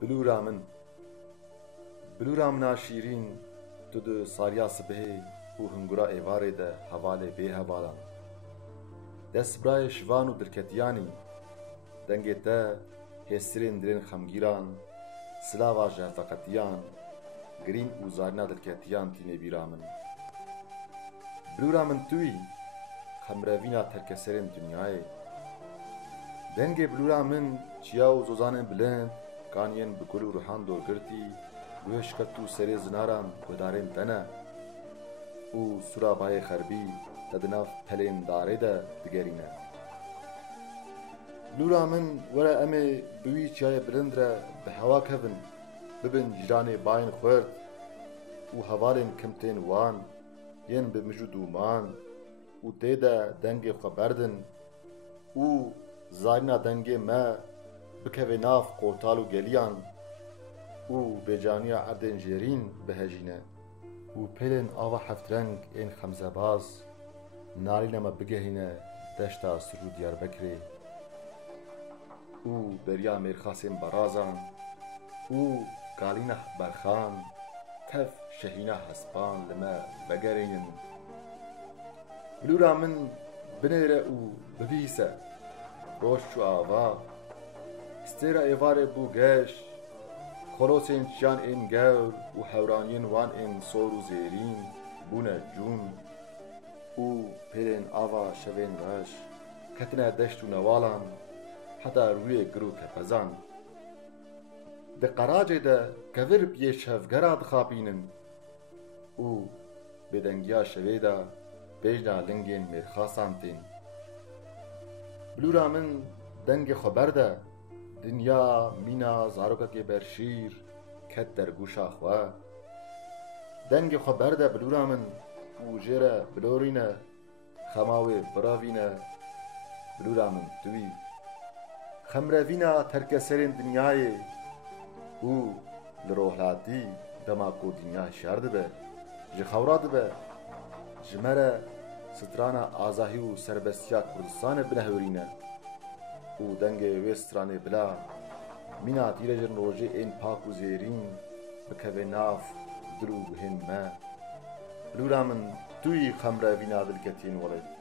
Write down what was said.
بلورا منا شیرین تو ده ساریا سبهی و هنگورا ایواره ده حواله به حوالان دست برای شوان و درکتیانی دنگه تا هسترین درین خمگیران سلاوا جهفقتیان گرین و زارنا درکتیان تینه بیرامن بلورا من توی خمروینا ترکسرین دنیای دنگه بلورا من چیا و زوزانن بلند کانین بکل و روحان دورگرتی گوشکتو سری زناران گدارین تنه و سرابای خربی تدناف پلین داره ده دگرینه بلورا من وره امه بوی چای بلند را به هوا کبن ببن جران باین خورد و هوالین کمتین وان ین به مجود مان و دیده دنگ خبردن و زاینا دنگ ما بکوه ناف قوتال و گلیان و بجانیا عردن جیرین بهجینه و پیلن آوا هفت رنگ این خمزه باز نالین ما بگهینه دشتا سرو دیار بکری و بریا میرخاسین برازان و گالینه برخان تف شهینه حسبان لما بگرین بلورا من بنیره و ببیسه روش و آوا استیرا ایواره بو گش خلوصین چیان این گور و حورانین وان این سور و زیرین بونه جون و پیرین آوا شوین وش کتنه دشت و نوالان حتی روی گرو کپزان ده قراجه ده کور بیه شفگرا دخابینن و بدنگیا شوی ده بیجنا لنگین میرخاسان تین بلورا من دنگ خبر ده دنیا مینا زاروکا که برشیر کت در گوشا خواه دنگ خبر ده بلورا من و جیره بلورینه خماوی براوینه بلورا من توی خمروینا ترکسرین دنیای و لروحلاتی دماغو دنیا شرد به جخوراد به جمره سترانا آزاهی و سربستیا کردستان بنهورینه و دنگ وسترانه بلا مینا تیرجن روژه این پاک و زیرین بکوه ناف درو هن ما بلورا من توی خمره وینا دلکتین ولد